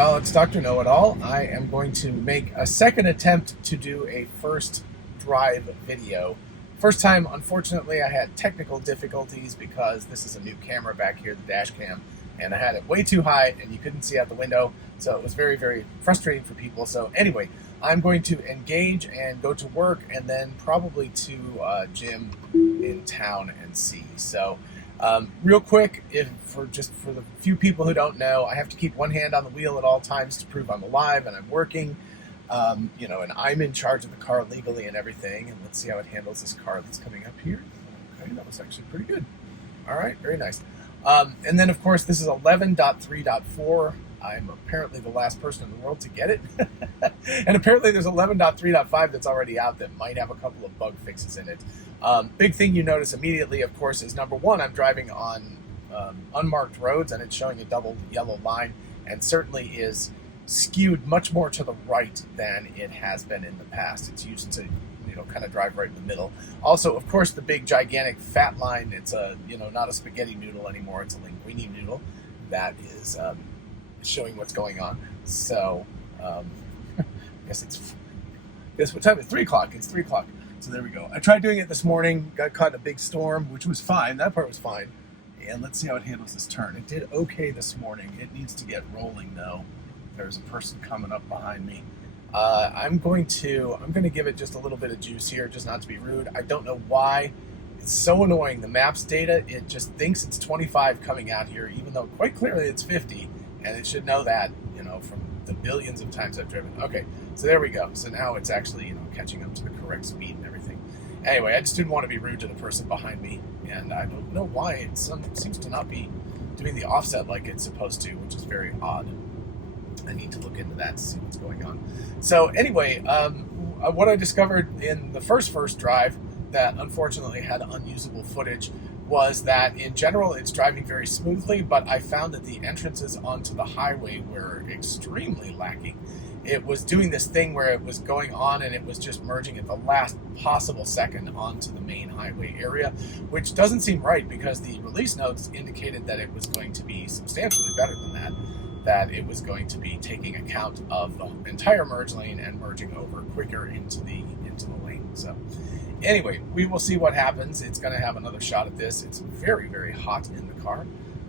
y'all, it's Dr. Know-It-All. I am going to make a second attempt to do a first drive video. First time, unfortunately, I had technical difficulties because this is a new camera back here, the dash cam, and I had it way too high and you couldn't see out the window, so it was very, very frustrating for people. So anyway, I'm going to engage and go to work and then probably to a gym in town and see. So real quick, for the few people who don't know, I have to keep one hand on the wheel at all times to prove I'm alive and I'm working, and I'm in charge of the car legally and everything. And let's see how it handles this car that's coming up here. Okay, that was actually pretty good. All right, very nice. And then, of course, this is 11.3.4. I'm apparently the last person in the world to get it. And apparently there's 11.3.5 that's already out that might have a couple of bug fixes in it. Big thing you notice immediately, of course, is number one, I'm driving on unmarked roads and it's showing a double yellow line and certainly is skewed much more to the right than it has been in the past. It's used to kind of drive right in the middle. Also, of course, the big gigantic fat line, it's not a spaghetti noodle anymore, it's a linguine noodle that is showing what's going on. So I guess what time is it? 3 o'clock. It's 3 o'clock. So there we go. I tried doing it this morning, got caught in a big storm, which was fine. That part was fine. And let's see how it handles this turn. It did okay this morning. It needs to get rolling though. There's a person coming up behind me. I'm going to give it just a little bit of juice here, just not to be rude. I don't know why. It's so annoying. The maps data, it just thinks it's 25 coming out here, even though quite clearly it's 50. And it should know that, from the billions of times I've driven. Okay, so there we go. So now it's actually, catching up to the correct speed and everything. Anyway, I just didn't want to be rude to the person behind me. And I don't know why it seems to not be doing the offset like it's supposed to, which is very odd. I need to look into that to see what's going on. So anyway, what I discovered in the first drive that unfortunately had unusable footage was that in general it's driving very smoothly, but I found that the entrances onto the highway were extremely lacking. It was doing this thing where it was going on and it was just merging at the last possible second onto the main highway area, which doesn't seem right because the release notes indicated that it was going to be substantially better than that it was going to be taking account of the entire merge lane and merging over quicker into the lane. So anyway, we will see what happens. It's going to have another shot at this. It's very, very hot in the car.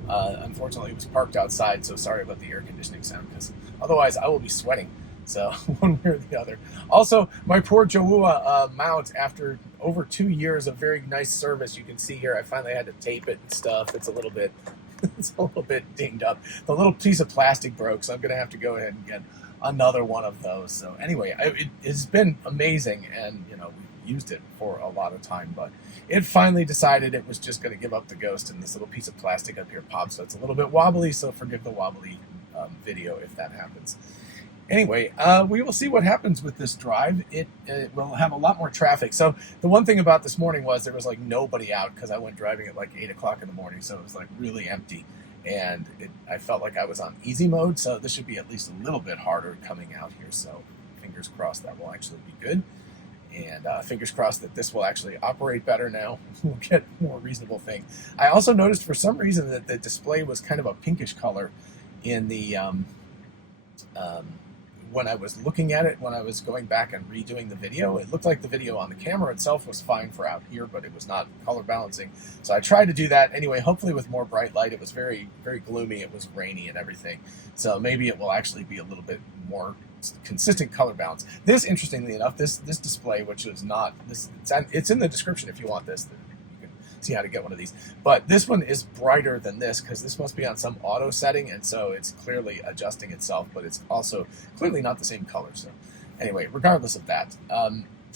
Unfortunately, it was parked outside, so sorry about the air conditioning sound, because otherwise I will be sweating. So one way or the other. Also, my poor Joua mount, after over 2 years of very nice service, you can see here, I finally had to tape it and stuff. It's a little bit dinged up. The little piece of plastic broke, so I'm going to have to go ahead and get another one of those. So anyway, it's been amazing, and we used it for a lot of time, but it finally decided it was just going to give up the ghost, and this little piece of plastic up here pops, so it's a little bit wobbly, so forgive the wobbly video if that happens. Anyway, we will see what happens with this drive. It will have a lot more traffic. So the one thing about this morning was there was like nobody out because I went driving at like 8 o'clock in the morning, so it was like really empty. And I felt like I was on easy mode, so this should be at least a little bit harder coming out here. So fingers crossed that will actually be good. And fingers crossed that this will actually operate better now. We'll get a more reasonable thing. I also noticed for some reason that the display was kind of a pinkish color in the when I was looking at it, when I was going back and redoing the video. It looked like the video on the camera itself was fine for out here, but it was not color balancing. So I tried to do that anyway, hopefully with more bright light. It was very, very gloomy. It was rainy and everything. So maybe it will actually be a little bit more consistent color balance. This, interestingly enough, this display, which is not, it's in the description if you want this. See how to get one of these, but this one is brighter than this because this must be on some auto setting, and so it's clearly adjusting itself, but it's also clearly not the same color. So anyway, regardless of that,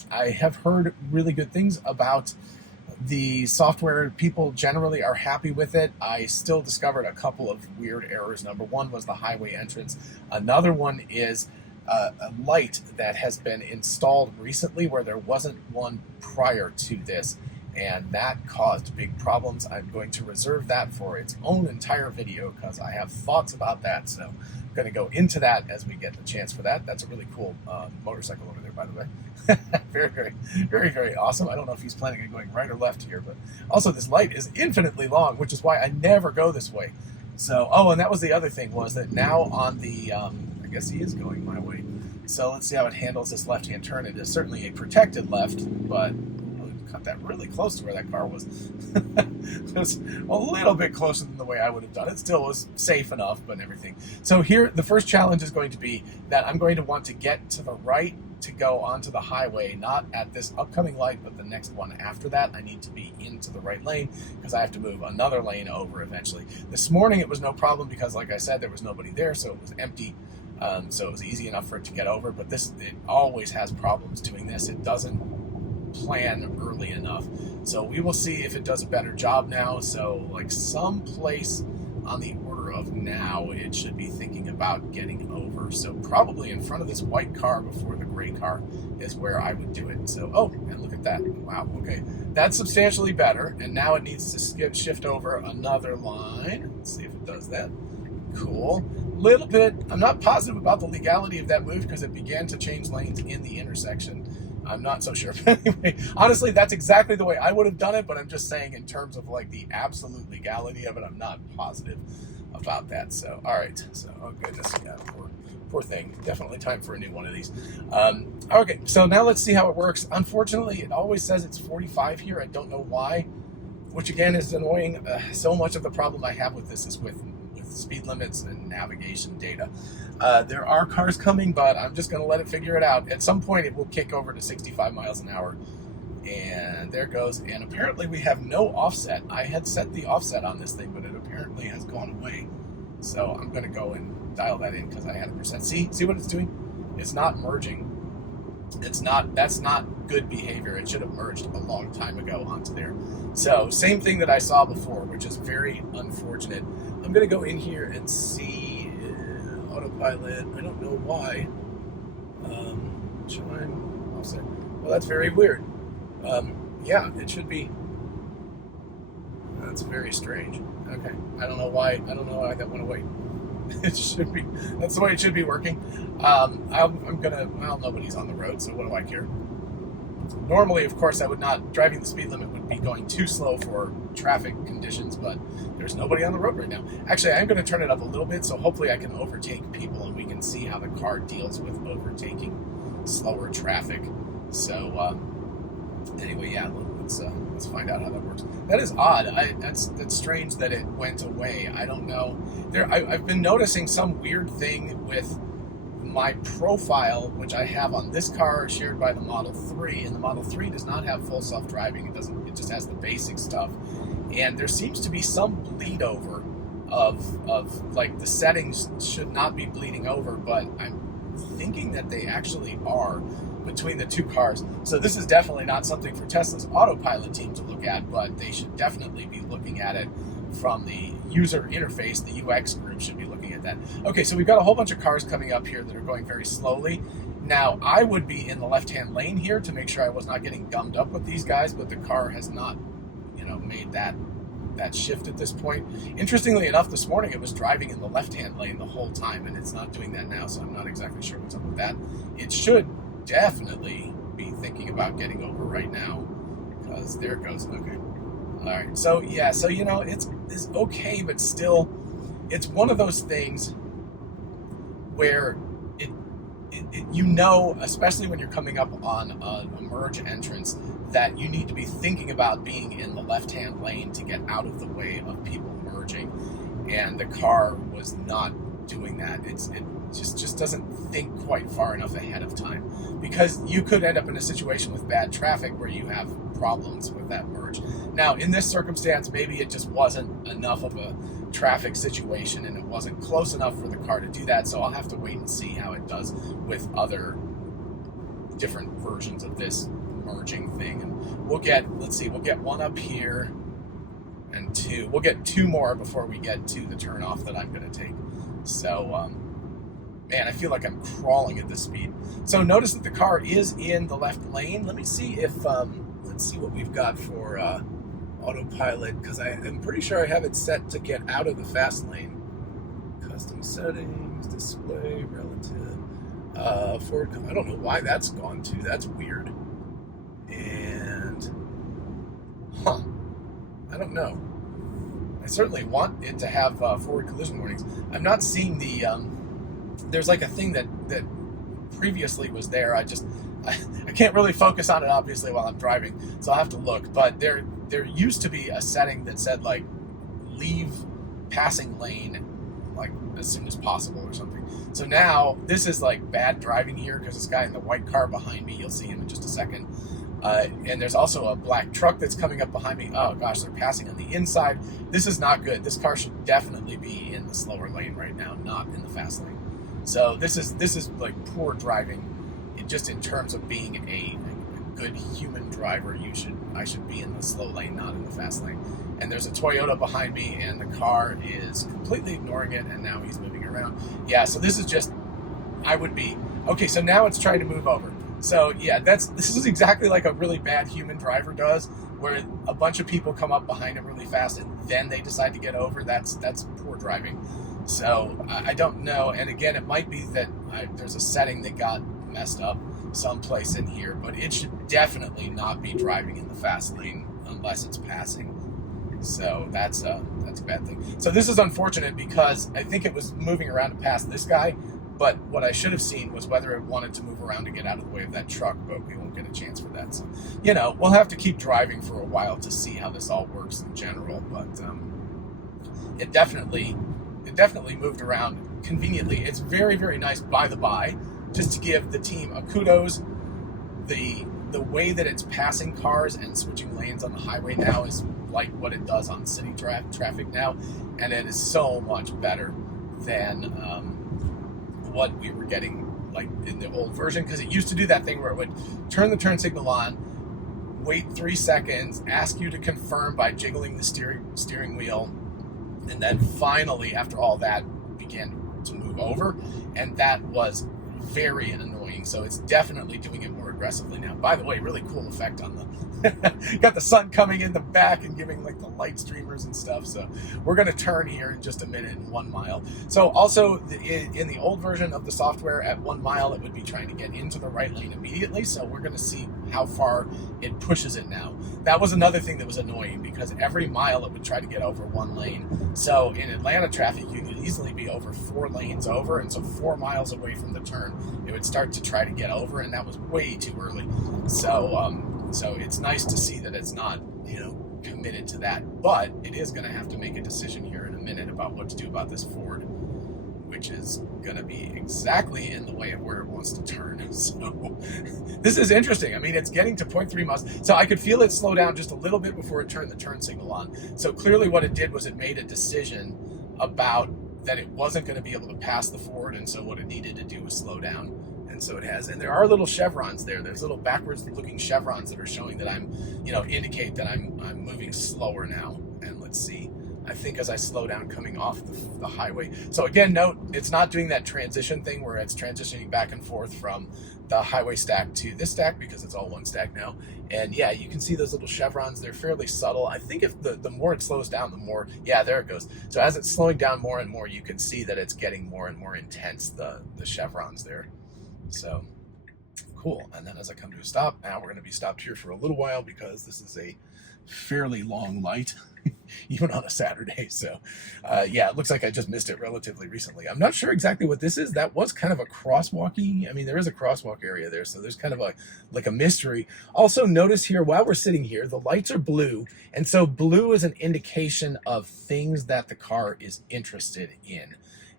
I have heard really good things about the software. People generally are happy with it. I still discovered a couple of weird errors. Number one was the highway entrance. Another one is a light that has been installed recently where there wasn't one prior to this, and that caused big problems. I'm going to reserve that for its own entire video because I have thoughts about that, so I'm going to go into that as we get the chance for that. That's a really cool motorcycle over there, by the way. Very, very, very, very awesome. I don't know if he's planning on going right or left here, but also this light is infinitely long, which is why I never go this way. So, oh, and that was the other thing, was that now on the, I guess he is going my way. So let's see how it handles this left-hand turn. It is certainly a protected left, but cut that really close to where that car was. It was a little bit closer than the way I would have done it. Still was safe enough, but everything. So here, the first challenge is going to be that I'm going to want to get to the right to go onto the highway, not at this upcoming light, but the next one after that. I need to be into the right lane because I have to move another lane over eventually. This morning it was no problem because, like I said, there was nobody there, so it was empty. So it was easy enough for it to get over, but it always has problems doing this. It doesn't plan early enough. So we will see if it does a better job now. So like someplace on the order of now, it should be thinking about getting over. So probably in front of this white car before the gray car is where I would do it. So, oh, and look at that. Wow, okay. That's substantially better. And now it needs to shift over another line. Let's see if it does that. Cool. Little bit, I'm not positive about the legality of that move because it began to change lanes in the intersection. I'm not so sure. Anyway, honestly, that's exactly the way I would have done it, but I'm just saying in terms of like the absolute legality of it, I'm not positive about that. So, all right. So, oh goodness, yeah, poor thing. Definitely time for a new one of these. Okay, so now let's see how it works. Unfortunately, it always says it's 45 here. I don't know why, which again is annoying. So much of the problem I have with this is with speed limits and navigation data. There are cars coming, but I'm just going to let it figure it out. At some point, it will kick over to 65 miles an hour. And there it goes. And apparently, we have no offset. I had set the offset on this thing, but it apparently has gone away. So I'm going to go and dial that in because I had a percent. See what it's doing? It's not merging. That's not good behavior. It should have merged a long time ago onto there. So same thing that I saw before, which is very unfortunate. I'm going to go in here and see autopilot. I don't know why. Chime offset. Well, that's very weird. Yeah, it should be. That's very strange. Okay, I don't know why that went away. It should be. That's the way it should be working. Nobody's on the road, so what do I care? Normally, of course, driving the speed limit would be going too slow for traffic conditions, but there's nobody on the road right now. Actually, I'm going to turn it up a little bit, so hopefully I can overtake people and we can see how the car deals with overtaking slower traffic. So, anyway, yeah, let's find out how that works. That is odd. That's strange that it went away. I don't know. I've been noticing some weird thing with my profile, which I have on this car, shared by the Model 3, and the Model 3 does not have full self-driving. It just has the basic stuff. And there seems to be some bleed over of like the settings should not be bleeding over, but I'm thinking that they actually are between the two cars. So this is definitely not something for Tesla's autopilot team to look at, but they should definitely be looking at it from the user interface. The UX group should be looking at that. Okay, so we've got a whole bunch of cars coming up here that are going very slowly. Now, I would be in the left-hand lane here to make sure I was not getting gummed up with these guys, but the car has not, made that shift at this point. Interestingly enough, this morning it was driving in the left-hand lane the whole time, and it's not doing that now, so I'm not exactly sure what's up with that. It should definitely be thinking about getting over right now, because there it goes. Okay. All right. So, yeah, it's okay, but still, it's one of those things where especially when you're coming up on a merge entrance, that you need to be thinking about being in the left-hand lane to get out of the way of people merging. And the car was not doing that. It just doesn't think quite far enough ahead of time, because you could end up in a situation with bad traffic where you have problems with that merge. Now, in this circumstance, maybe it just wasn't enough of a traffic situation and it wasn't close enough for the car to do that, so I'll have to wait and see how it does with other different versions of this merging thing. And we'll get one up here and two. We'll get two more before we get to the turnoff that I'm going to take. So, man, I feel like I'm crawling at this speed. So notice that the car is in the left lane. Let me see if, let's see what we've got for autopilot, because I'm pretty sure I have it set to get out of the fast lane. Custom settings, display, relative, I don't know why that's gone too. That's weird. And, I don't know. I certainly want it to have forward collision warnings. I'm not seeing the there's like a thing that previously was there. I can't really focus on it obviously while I'm driving, so I'll have to look. But there used to be a setting that said like leave passing lane like as soon as possible or something. So now this is like bad driving here because this guy in the white car behind me, you'll see him in just a second. And there's also a black truck that's coming up behind me. Oh gosh, they're passing on the inside. This is not good. This car should definitely be in the slower lane right now, not in the fast lane. So this is like poor driving. Just in terms of being a good human driver, I should be in the slow lane, not in the fast lane. And there's a Toyota behind me, and the car is completely ignoring it, and now he's moving around. Yeah, so this is just, I would be, okay, so now it's trying to move over. So yeah, this is exactly like a really bad human driver does, where a bunch of people come up behind him really fast, and then they decide to get over. That's poor driving. So I don't know, and again, it might be that there's a setting that got messed up someplace in here, but it should definitely not be driving in the fast lane unless it's passing. So that's a bad thing. So this is unfortunate because I think it was moving around to pass this guy, but what I should have seen was whether it wanted to move around to get out of the way of that truck, but we won't get a chance for that. So, we'll have to keep driving for a while to see how this all works in general, but it definitely moved around conveniently. It's very, very nice, by the by, just to give the team a kudos. The way that it's passing cars and switching lanes on the highway now is like what it does on city traffic now, and it is so much better than what we were getting like in the old version, because it used to do that thing where it would turn the turn signal on, wait 3 seconds, ask you to confirm by jiggling the steering wheel, and then finally after all that began to move over, and that was very annoying. So it's definitely doing it more aggressively now. By the way, really cool effect on the got the sun coming in the back and giving like the light streamers and stuff. So we're going to turn here in just a minute in 1 mile. So also in the old version of the software, at 1 mile it would be trying to get into the right lane immediately. So we're going to see how far it pushes it now. That was another thing that was annoying, because every mile it would try to get over 1 lane. So in Atlanta traffic, you could easily be over 4 lanes over, and so 4 miles away from the turn it would start to try to get over, and that was way too early. So it's nice to see that it's not, committed to that, but it is going to have to make a decision here in a minute about what to do about this Ford, which is going to be exactly in the way of where it wants to turn. So this is interesting. I mean, it's getting to 0.3 miles. So I could feel it slow down just a little bit before it turned the turn signal on. So clearly what it did was it made a decision about that it wasn't going to be able to pass the Ford, and so what it needed to do was slow down. And so it has. And there are little chevrons there. There's little backwards looking chevrons that are showing that I'm, indicate that I'm moving slower now. And let's see. I think as I slow down coming off the highway. So again, note, it's not doing that transition thing where it's transitioning back and forth from the highway stack to this stack, because it's all one stack now. And yeah, you can see those little chevrons. They're fairly subtle. I think if the more it slows down, the more, yeah, there it goes. So as it's slowing down more and more, you can see that it's getting more and more intense, the chevrons there. So cool. And then as I come to a stop, now we're going to be stopped here for a little while because this is a fairly long light, even on a Saturday. So yeah, it looks like I just missed it relatively recently. I'm not sure exactly what this is. That was kind of a crosswalky. I mean, there is a crosswalk area there, so there's kind of like a mystery. Also notice here, while we're sitting here, the lights are blue, and so blue is an indication of things that the car is interested in.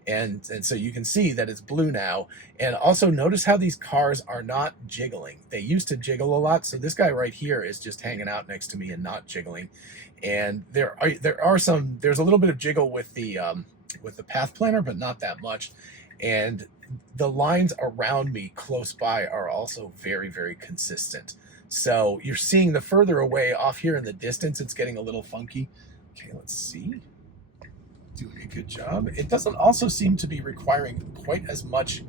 And so you can see that it's blue now. And also notice how these cars are not jiggling. They used to jiggle a lot. So this guy right here is just hanging out next to me and not jiggling. And there's a little bit of jiggle with the path planner, but not that much. And the lines around me close by are also very, very consistent. So you're seeing the further away off here in the distance, it's getting a little funky. Okay, let's see. Doing a good job. It doesn't also seem to be requiring quite as much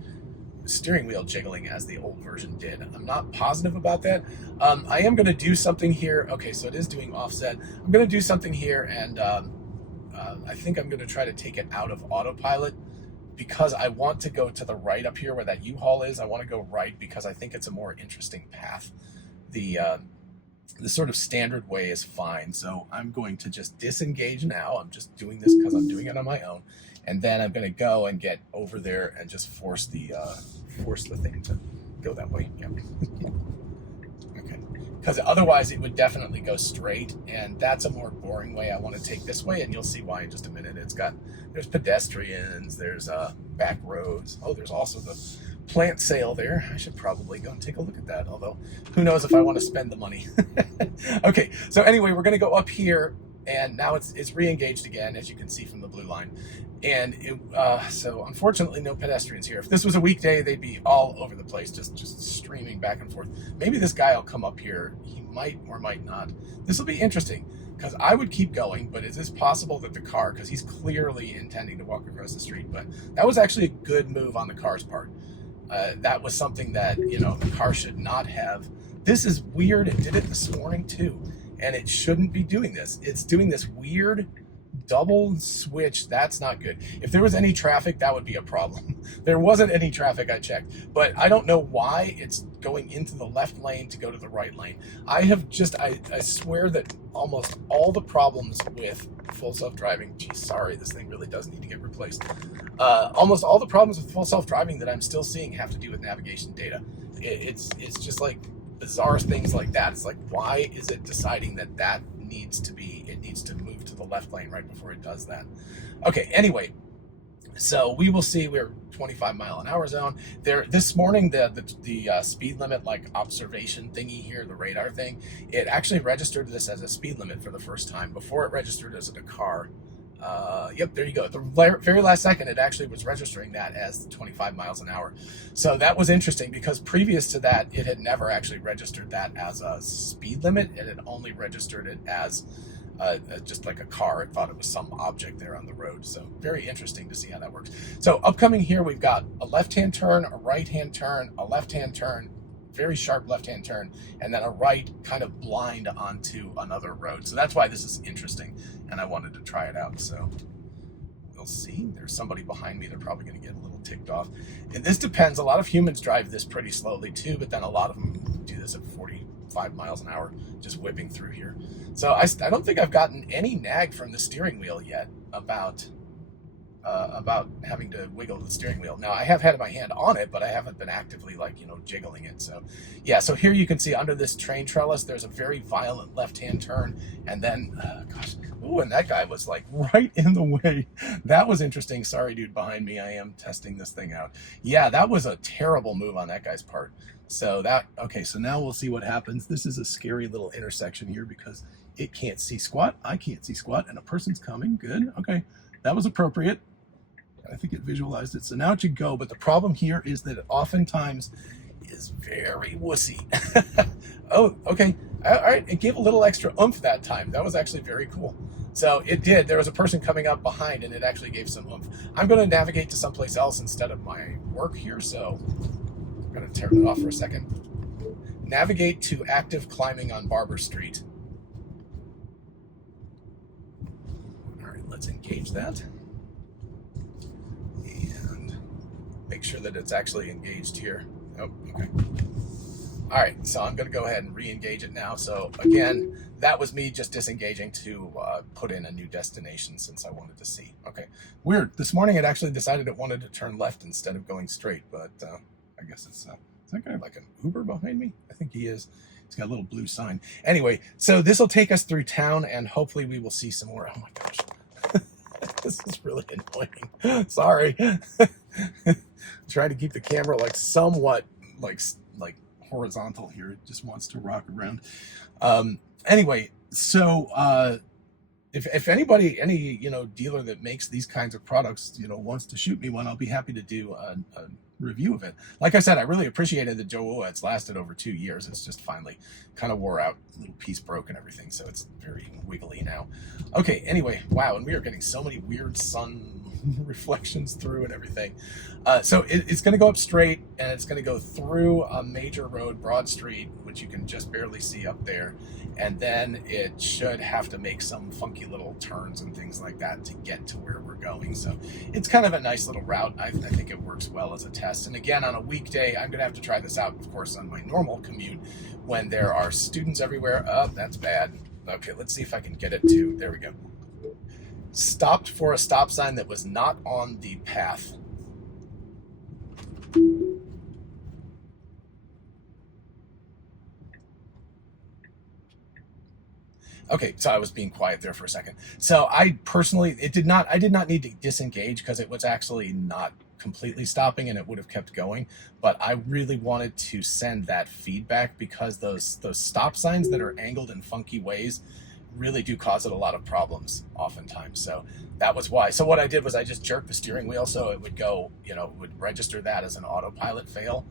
steering wheel jiggling as the old version did. I'm not positive about that. I am going to do something here. Okay, so it is doing offset. I'm going to do something here, and I think I'm going to try to take it out of autopilot, because I want to go to the right up here where that U-Haul is. I want to go right because I think it's a more interesting path. the sort of standard way is fine. So I'm going to just disengage now. I'm just doing this because I'm doing it on my own. And then I'm going to go and get over there and just force the thing to go that way. Yeah. Okay. Because otherwise it would definitely go straight, and that's a more boring way. I want to take this way, and you'll see why in just a minute. There's pedestrians, there's back roads. Oh, there's also the plant sale there. I should probably go and take a look at that, although who knows if I want to spend the money. Okay, so anyway, we're going to go up here, and now it's re-engaged again, as you can see from the blue line. And so unfortunately no pedestrians here. If this was a weekday, they'd be all over the place, just streaming back and forth. Maybe this guy will come up here. He might or might not. This will be interesting, because I would keep going, but is this possible that the car, because he's clearly intending to walk across the street, but that was actually a good move on the car's part. That was something that, the car should not have. This is weird. It did it this morning too, and it shouldn't be doing this. It's doing this weird double switch. That's not good. If there was any traffic, that would be a problem. There wasn't any traffic, I checked, but I don't know why it's going into the left lane to go to the right lane. I swear that almost all the problems with full self-driving, geez, sorry, this thing really does need to get replaced. Almost all the problems with full self-driving that I'm still seeing have to do with navigation data. It's just like bizarre things like that. It's like, why is it deciding that it needs to move to the left lane right before it does that? Okay, anyway, so we will see. We're 25-mile-an-hour zone there this morning. The speed limit, like observation thingy here, the radar thing, it actually registered this as a speed limit for the first time. Before it registered as a car. Yep, there you go. The very last second, it actually was registering that as 25 miles an hour. So that was interesting, because previous to that, it had never actually registered that as a speed limit. It had only registered it as just like a car. It thought it was some object there on the road. So very interesting to see how that works. So upcoming here, we've got a left-hand turn, a right-hand turn, a left-hand turn, very sharp left-hand turn, and then a right kind of blind onto another road. So that's why this is interesting, and I wanted to try it out. So we'll see. There's somebody behind me. They're probably going to get a little ticked off. And this depends. A lot of humans drive this pretty slowly too, but then a lot of them do this at 45 miles an hour, just whipping through here. So I don't think I've gotten any nag from the steering wheel yet about having to wiggle the steering wheel. Now, I have had my hand on it, but I haven't been actively jiggling it. So yeah, so here you can see under this train trellis, there's a very violent left-hand turn, and then and that guy was like right in the way. That was interesting. Sorry, dude behind me, I am testing this thing out. Yeah, that was a terrible move on that guy's part. So so now we'll see what happens. This is a scary little intersection here, because it can't see squat, I can't see squat, and a person's coming. Good. Okay, that was appropriate. I think it visualized it. So now it should go, but the problem here is that it oftentimes is very wussy. Oh, okay. All right, it gave a little extra oomph that time. That was actually very cool. So it did. There was a person coming up behind, and it actually gave some oomph. I'm going to navigate to someplace else instead of my work here, so I'm going to turn it off for a second. Navigate to active climbing on Barber Street. All right, let's engage that. Make sure that it's actually engaged here. Oh, okay. All right, so I'm going to go ahead and re-engage it now. So again, that was me just disengaging to put in a new destination since I wanted to see. Okay, weird. This morning it actually decided it wanted to turn left instead of going straight, but I guess it's is that guy like an Uber behind me? I think he is. He's got a little blue sign. Anyway, so this will take us through town, and hopefully we will see some more. Oh my gosh. This is really annoying. Sorry. Trying to keep the camera somewhat horizontal here. It just wants to rock around. Anyway, so if anybody, any dealer that makes these kinds of products, wants to shoot me one, I'll be happy to do a review of it. Like I said, I really appreciated the Jowa. It's lasted over 2 years. It's just finally kind of wore out, a little piece broke and everything, so it's very wiggly now. Okay, anyway, wow, and we are getting so many weird sun reflections through and everything. So it's going to go up straight, and it's going to go through a major road, Broad Street, which you can just barely see up there. And then it should have to make some funky little turns and things like that to get to where we're going. So it's kind of a nice little route. I think it works well as a test. And again, on a weekday, I'm going to have to try this out, of course, on my normal commute when there are students everywhere. Oh, that's bad. Okay, let's see if I can get it to, there we go. Stopped for a stop sign that was not on the path. Okay, so I was being quiet there for a second. So I personally, I did not need to disengage because it was actually not completely stopping and it would have kept going. But I really wanted to send that feedback because those stop signs that are angled in funky ways really do cause it a lot of problems oftentimes. So that was why. So what I did was I just jerked the steering wheel so it would go, would register that as an autopilot fail.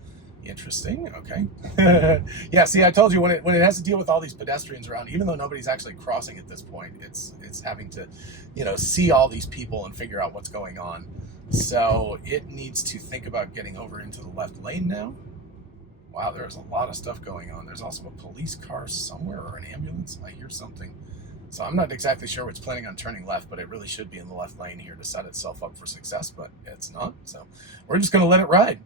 Interesting. Okay. Yeah. See, I told you when it has to deal with all these pedestrians around, even though nobody's actually crossing at this point, it's having to, see all these people and figure out what's going on. So it needs to think about getting over into the left lane now. Wow, there's a lot of stuff going on. There's also a police car somewhere or an ambulance. I hear something. So I'm not exactly sure it's planning on turning left, but it really should be in the left lane here to set itself up for success, but it's not. So we're just going to let it ride.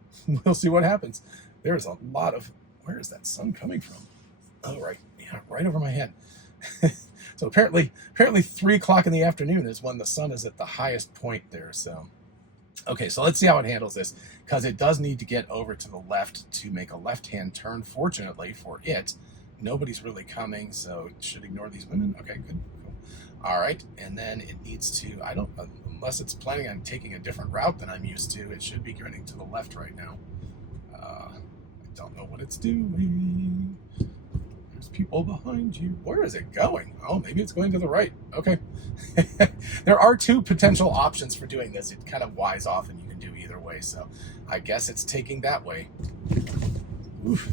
We'll see what happens. There's a lot of, where is that sun coming from? Oh, right. Yeah, right over my head. So apparently 3 o'clock in the afternoon is when the sun is at the highest point there. So, okay, so let's see how it handles this, because it does need to get over to the left to make a left-hand turn. Fortunately for it, nobody's really coming, so it should ignore these women. Okay, good. Cool. All right, and then it needs to, unless it's planning on taking a different route than I'm used to, it should be getting to the left right now. I don't know what it's doing. There's people behind you. Where is it going? Oh, maybe it's going to the right. Okay. There are 2 potential options for doing this. It kind of wise off, and you can do either way. So I guess it's taking that way. Oof.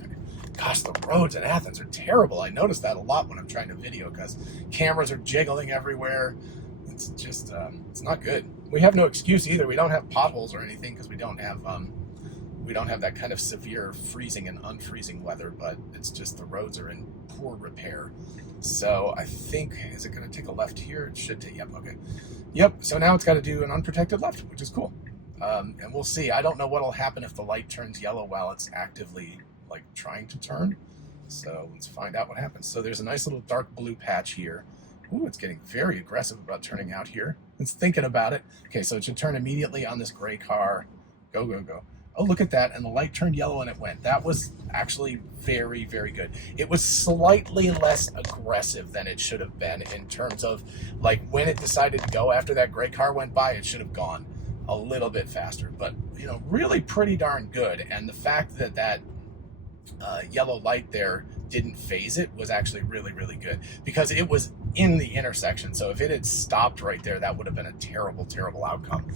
Okay. Gosh, the roads in Athens are terrible. I notice that a lot when I'm trying to video because cameras are jiggling everywhere. It's just, it's not good. We have no excuse either. We don't have potholes or anything because we don't have that kind of severe freezing and unfreezing weather, but it's just the roads are in poor repair. So I think, is it going to take a left here? It should take, yep, okay. Yep, so now it's got to do an unprotected left, which is cool. And we'll see. I don't know what'll happen if the light turns yellow while it's actively trying to turn. So let's find out what happens. So there's a nice little dark blue patch here. Ooh, it's getting very aggressive about turning out here. It's thinking about it. Okay, so it should turn immediately on this gray car. Go, go, go. Oh, look at that. And the light turned yellow and it went. That was actually very, very good. It was slightly less aggressive than it should have been in terms of when it decided to go after that gray car went by, it should have gone a little bit faster. But, really pretty darn good. And the fact that yellow light there didn't phase it was actually really, really good because it was in the intersection. So if it had stopped right there, that would have been a terrible, terrible outcome.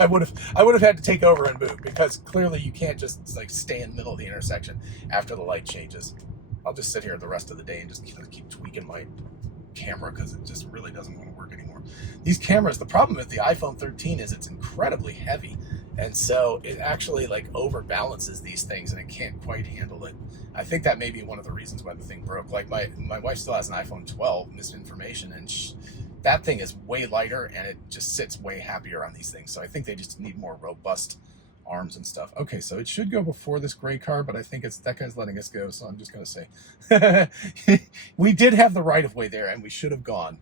I would have had to take over and move because clearly you can't just stay in the middle of the intersection after the light changes. I'll just sit here the rest of the day and just keep tweaking my camera because it just really doesn't want to work anymore. These cameras, the problem with the iPhone 13 is it's incredibly heavy. And so it actually overbalances these things and it can't quite handle it. I think that may be one of the reasons why the thing broke. My wife still has an iPhone 12, misinformation, and that thing is way lighter and it just sits way happier on these things. So I think they just need more robust arms and stuff. Okay, so it should go before this gray car, but I think that guy's letting us go. So I'm just going to say we did have the right of way there and we should have gone.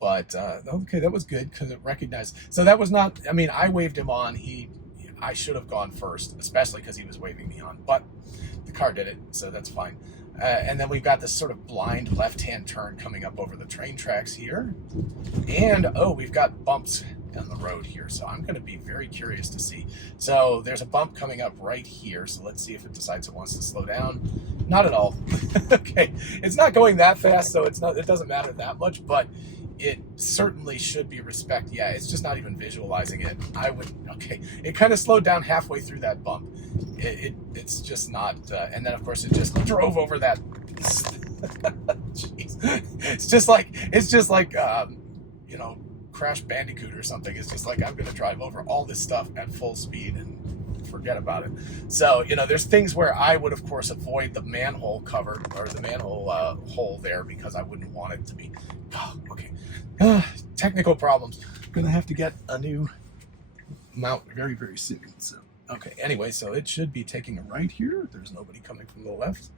But okay, that was good because it recognized. So that was not, I waved him on. I should have gone first, especially because he was waving me on, but the car did it, so that's fine. And then we've got this sort of blind left-hand turn coming up over the train tracks here. And, we've got bumps on the road here, so I'm going to be very curious to see. So there's a bump coming up right here, so let's see if it decides it wants to slow down. Not at all. Okay, it's not going that fast, so it doesn't matter that much, but it certainly should be respect. Yeah, it's just not even visualizing it. Okay, it kind of slowed down halfway through that bump. It's just not, and then of course it just drove over that. Jeez. It's just like Crash Bandicoot or something. It's just like I'm going to drive over all this stuff at full speed and forget about it. So, there's things where I would, of course, avoid the manhole cover or the manhole hole there because I wouldn't want it to be. Oh, okay. Technical problems. I'm going to have to get a new mount very, very soon. So, okay. Anyway, so it should be taking a right here. There's nobody coming from the left.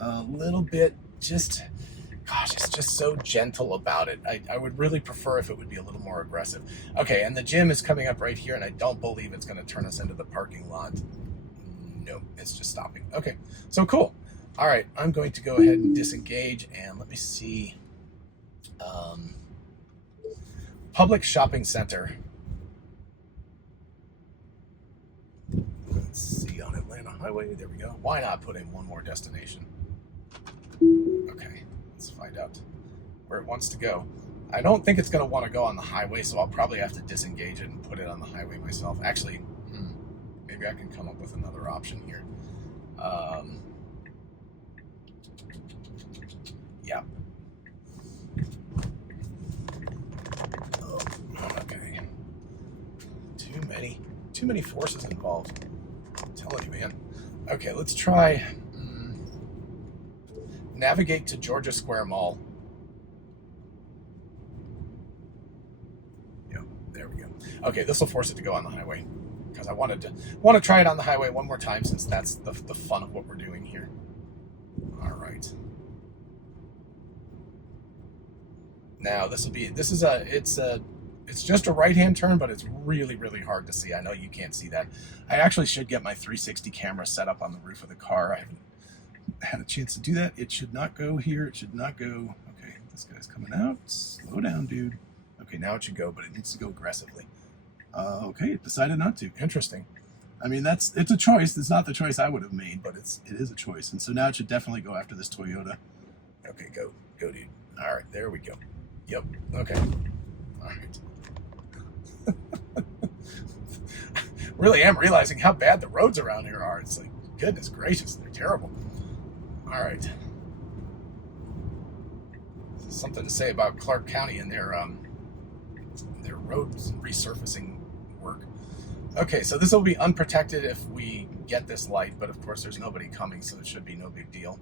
A little bit just... Gosh, it's just so gentle about it. I would really prefer if it would be a little more aggressive. Okay, and the gym is coming up right here, and I don't believe it's going to turn us into the parking lot. No, it's just stopping. Okay, so cool. All right, I'm going to go ahead and disengage, and let me see. Public shopping center. Let's see, on Atlanta Highway. There we go. Why not put in one more destination? Okay. Let's find out where it wants to go. I don't think it's going to want to go on the highway, so I'll probably have to disengage it and put it on the highway myself. Actually, maybe I can come up with another option here. Yeah. Oh, okay. Too many forces involved. I'm telling you, man. Okay, let's try... Navigate to Georgia Square Mall. Yep, there we go. Okay, this will force it to go on the highway because I want to try it on the highway one more time since that's the fun of what we're doing here. All right. Now it's just a right-hand turn, but it's really, really hard to see. I know you can't see that. I actually should get my 360 camera set up on the roof of the car. I haven't had a chance to do that. It should not go here. It should not go. Okay, this guy's coming out. Slow down, dude. Okay, now it should go, but it needs to go aggressively. Okay, it decided not to. Interesting. I mean, it's a choice. It's not the choice I would have made, but it is a choice. And so now it should definitely go after this Toyota. Okay, go, dude. All right, there we go. Yep. Okay. All right. Really am realizing how bad the roads around here are. It's like, goodness gracious, they're terrible. All right. Something to say about Clark County and their roads resurfacing work. Okay, so this will be unprotected if we get this light, but of course there's nobody coming, so it should be no big deal.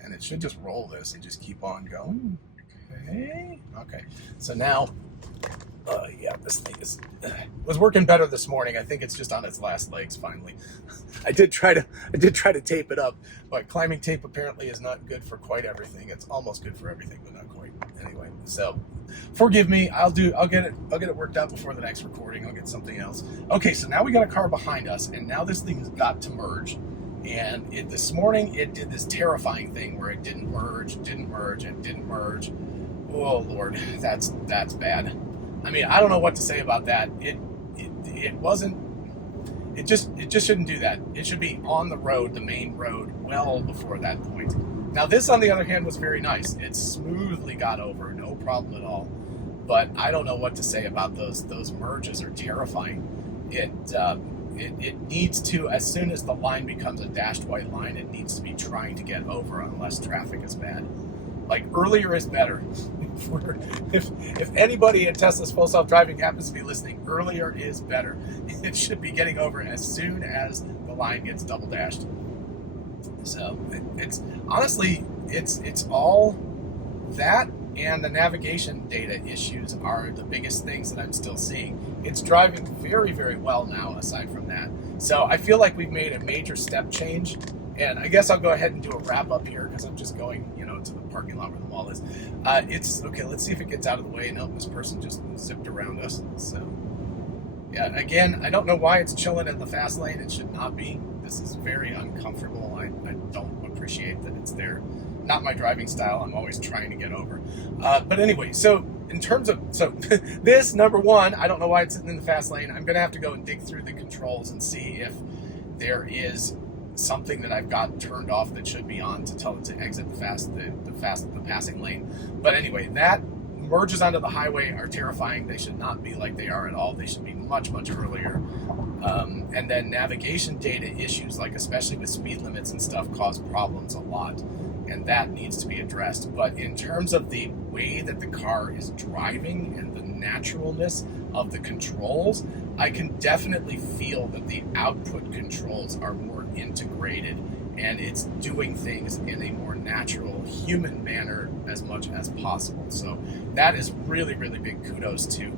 And it should just roll this and just keep on going. Okay. So now, yeah, this thing was working better this morning. I think it's just on its last legs finally. I did try to tape it up, but climbing tape apparently is not good for quite everything. It's almost good for everything, but not quite. Anyway, so forgive me. I'll get it worked out before the next recording. I'll get something else. Okay, so now we got a car behind us, and now this thing's got to merge. And this morning it did this terrifying thing where it didn't merge. Oh Lord, that's bad. I mean, I don't know what to say about that. It wasn't. It just shouldn't do that. It should be on the road, the main road, well before that point. Now this, on the other hand, was very nice. It smoothly got over, no problem at all. But I don't know what to say about those. Those merges are terrifying. It needs to, as soon as the line becomes a dashed white line, it needs to be trying to get over unless traffic is bad. Like, earlier is better. If anybody at Tesla's Full Self-Driving happens to be listening, earlier is better. It should be getting over as soon as the line gets double dashed. So it's honestly, it's all that, and the navigation data issues are the biggest things that I'm still seeing. It's driving very, very well now, aside from that. So I feel like we've made a major step change. And I guess I'll go ahead and do a wrap up here because I'm just going, to the parking lot where the mall is. It's okay. Let's see if it gets out of the way. No, this person just zipped around us. So, yeah. Again, I don't know why it's chilling in the fast lane. It should not be. This is very uncomfortable. I don't appreciate that it's there. Not my driving style. I'm always trying to get over. But anyway, so in terms of this number one, I don't know why it's sitting in the fast lane. I'm gonna have to go and dig through the controls and see if there is something that I've got turned off that should be on to tell it to exit the passing lane. But anyway, that merges onto the highway are terrifying. They should not be like they are at all. They should be much, much earlier. And then navigation data issues, like especially with speed limits and stuff, cause problems a lot, and that needs to be addressed. But in terms of the way that the car is driving and the naturalness of the controls, I can definitely feel that the output controls are more integrated and it's doing things in a more natural human manner as much as possible. So that is really, really big kudos to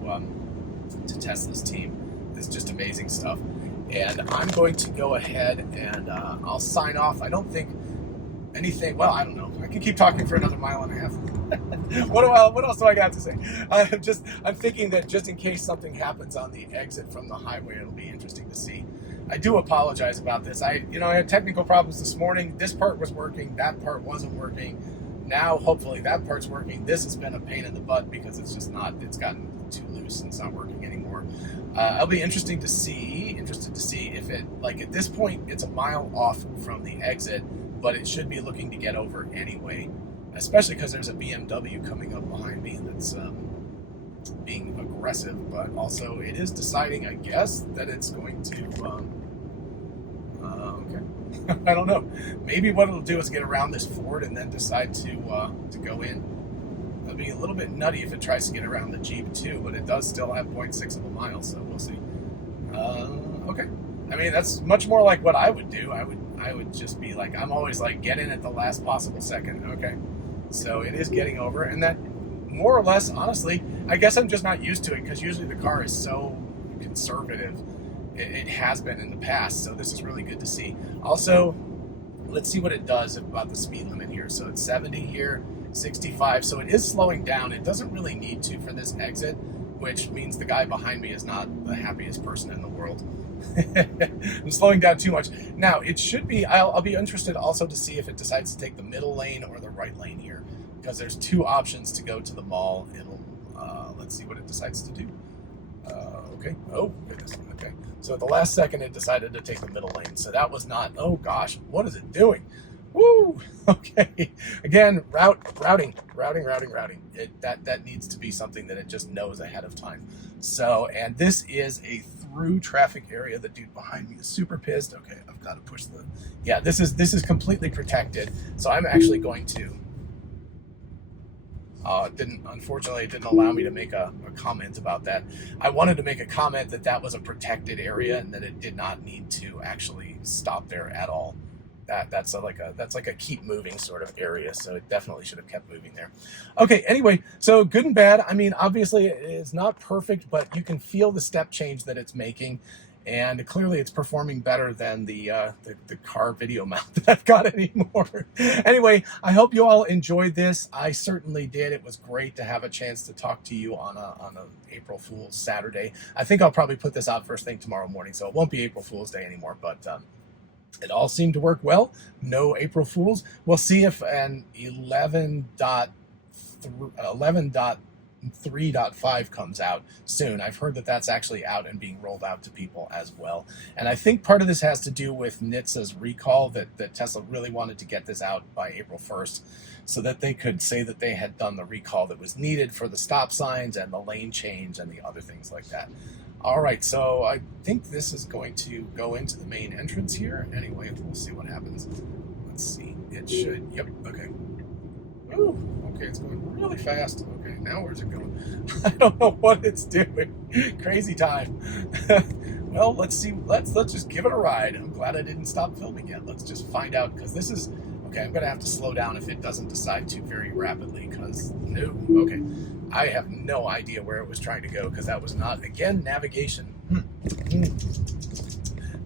Tesla's team. It's just amazing stuff. And I'm going to go ahead and I'll sign off. I don't think anything, well, I don't know. I can keep talking for another mile and a half. What else do I got to say? I'm thinking that just in case something happens on the exit from the highway, it'll be interesting to see. I do apologize about this. I had technical problems this morning. This part was working. That part wasn't working. Now, hopefully, that part's working. This has been a pain in the butt because it's gotten too loose and it's not working anymore. It'll be interested to see if it, like at this point, it's a mile off from the exit, but it should be looking to get over anyway, especially because there's a BMW coming up behind me that's being aggressive, but also it is deciding, I guess, that it's going to, okay. I don't know. Maybe what it'll do is get around this Ford and then decide to go in. It'll be a little bit nutty if it tries to get around the Jeep too, but it does still have 0.6 of a mile, so we'll see. Okay. I mean, that's much more like what I would do. I would just be like, I'm always like, get in at the last possible second. Okay. So it is getting over, and that more or less, honestly, I guess I'm just not used to it because usually the car is so conservative. It has been in the past, so this is really good to see. Also, let's see what it does about the speed limit here. So it's 70 here, 65, so it is slowing down. It doesn't really need to for this exit, which means the guy behind me is not the happiest person in the world. I'm slowing down too much. Now, it should be, I'll be interested also to see if it decides to take the middle lane or the right lane here, because there's two options to go to the mall. It'll, let's see what it decides to do. Okay. Oh, goodness. Okay. So at the last second, it decided to take the middle lane. So that was not, oh gosh, what is it doing? Woo! Okay. Again, routing. That needs to be something that it just knows ahead of time. So, and this is a through traffic area. The dude behind me is super pissed. Okay, I've got to push the, yeah, this is completely protected. So I'm actually going to, unfortunately, it didn't allow me to make a comment about that. I wanted to make a comment that was a protected area and that it did not need to actually stop there at all. That's like a keep moving sort of area, so it definitely should have kept moving there. Okay, anyway, so good and bad. I mean, obviously it's not perfect, but you can feel the step change that it's making, and clearly it's performing better than the car video mount that I've got anymore. Anyway, I hope you all enjoyed this. I certainly did. It was great to have a chance to talk to you on a April Fool's Saturday. I think I'll probably put this out first thing tomorrow morning, so it won't be April Fool's Day anymore, but it all seemed to work well. No April Fools. We'll see if an 11.3.5 comes out soon. I've heard that that's actually out and being rolled out to people as well. And I think part of this has to do with NHTSA's recall, that Tesla really wanted to get this out by April 1st so that they could say that they had done the recall that was needed for the stop signs and the lane change and the other things like that. All right, so I think this is going to go into the main entrance here. Anyway, we'll see what happens. Let's see. It should, yep, okay. Ooh, okay, it's going really fast. Okay, now where's it going? I don't know what it's doing. Crazy time. Well, let's see. Let's just give it a ride. I'm glad I didn't stop filming yet. Let's just find out, because this is, okay, I'm going to have to slow down if it doesn't decide to very rapidly, because, no, okay. I have no idea where it was trying to go, because that was not, again, navigation.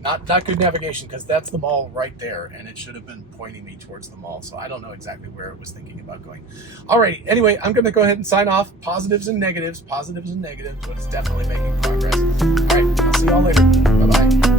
Not good navigation, because that's the mall right there, and it should have been pointing me towards the mall, so I don't know exactly where it was thinking about going. All right, anyway, I'm going to go ahead and sign off. Positives and negatives, but it's definitely making progress. All right, I'll see you all later. Bye-bye.